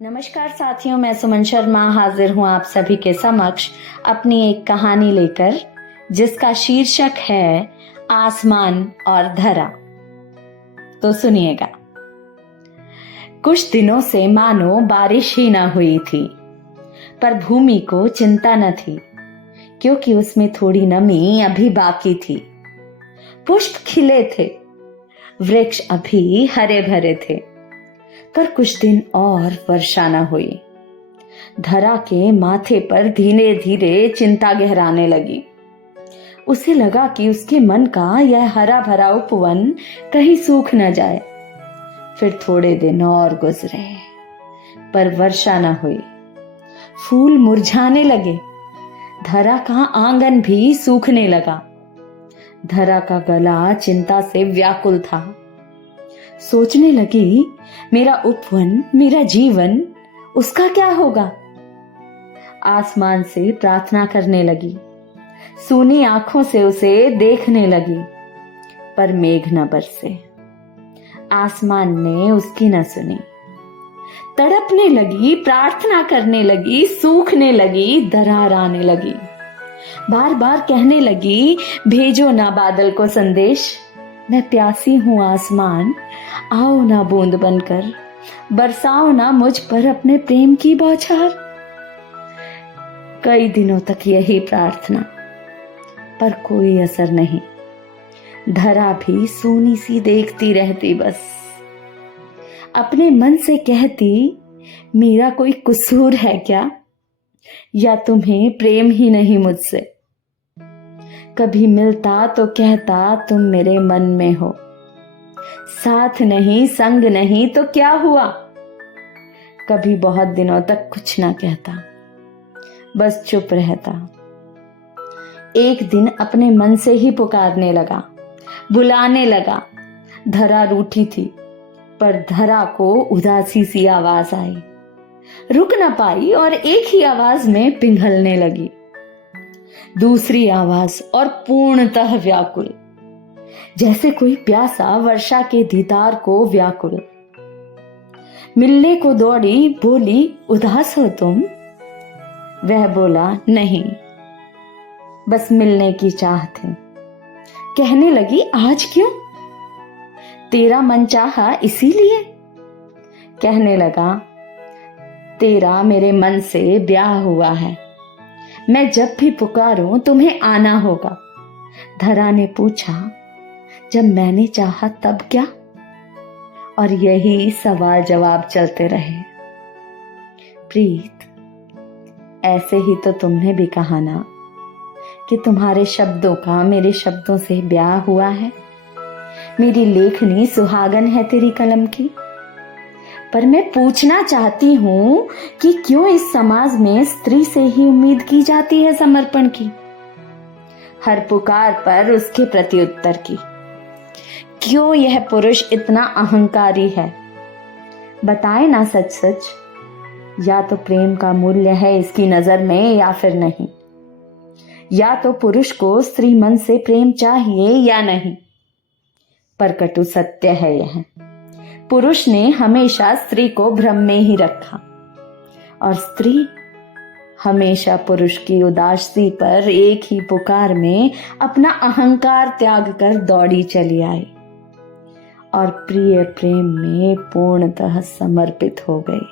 नमस्कार साथियों, मैं सुमन शर्मा हाजिर हूँ आप सभी के समक्ष अपनी एक कहानी लेकर जिसका शीर्षक है आसमान और धरा। तो सुनिएगा। कुछ दिनों से मानो बारिश ही न हुई थी, पर भूमि को चिंता न थी क्योंकि उसमें थोड़ी नमी अभी बाकी थी। पुष्प खिले थे, वृक्ष अभी हरे भरे थे, पर कुछ दिन और वर्षा न हुई। धरा के माथे पर धीरे धीरे चिंता गहराने लगी। उसे लगा कि उसके मन का यह हरा भरा उपवन कहीं सूख न जाए। फिर थोड़े दिन और गुजरे, पर वर्षा न हुई। फूल मुरझाने लगे, धरा का आंगन भी सूखने लगा। धरा का गला चिंता से व्याकुल था। सोचने लगी, मेरा उपवन, मेरा जीवन, उसका क्या होगा। आसमान से प्रार्थना करने लगी, सूनी आंखों से उसे देखने लगी, पर मेघ न बरसे। आसमान ने उसकी न सुनी। तड़पने लगी, प्रार्थना करने लगी, सूखने लगी, दरार आने लगी। बार बार कहने लगी, भेजो ना बादल को संदेश, मैं प्यासी हूं आसमान, आओ ना बूंद बनकर, बरसाओ ना मुझ पर अपने प्रेम की बौछार। कई दिनों तक यही प्रार्थना, पर कोई असर नहीं। धरा भी सूनी सी देखती रहती। बस अपने मन से कहती, मेरा कोई कसूर है क्या, या तुम्हें प्रेम ही नहीं मुझसे। कभी मिलता तो कहता, तुम मेरे मन में हो, साथ नहीं संग नहीं तो क्या हुआ। कभी बहुत दिनों तक कुछ ना कहता, बस चुप रहता। एक दिन अपने मन से ही पुकारने लगा, बुलाने लगा। धरा रूठी थी, पर धरा को उदासी सी आवाज आई। रुक ना पाई और एक ही आवाज में पिघलने लगी। दूसरी आवाज और पूर्णतः व्याकुल, जैसे कोई प्यासा वर्षा के दीदार को व्याकुल। मिलने को दौड़ी, बोली, उदास हो तुम। वह बोला, नहीं, बस मिलने की चाह थी। कहने लगी, आज क्यों, तेरा मन चाहा इसीलिए। कहने लगा, तेरा मेरे मन से ब्याह हुआ है, मैं जब भी पुकारूं तुम्हें आना होगा। धरा ने पूछा, जब मैंने चाहा तब क्या। और यही सवाल जवाब चलते रहे। प्रीत, ऐसे ही तो तुमने भी कहा ना कि तुम्हारे शब्दों का मेरे शब्दों से ब्याह हुआ है। मेरी लेखनी सुहागन है तेरी कलम की। पर मैं पूछना चाहती हूं कि क्यों इस समाज में स्त्री से ही उम्मीद की जाती है समर्पण की, हर पुकार पर उसके प्रत्युत्तर की। क्यों यह पुरुष इतना अहंकारी है। बताए ना सच सच, या तो प्रेम का मूल्य है इसकी नजर में या फिर नहीं। या तो पुरुष को स्त्री मन से प्रेम चाहिए या नहीं। पर कटु सत्य है यह, पुरुष ने हमेशा स्त्री को भ्रम में ही रखा, और स्त्री हमेशा पुरुष की उदासी पर एक ही पुकार में अपना अहंकार त्याग कर दौड़ी चली आई और प्रिय प्रेम में पूर्णतः समर्पित हो गई।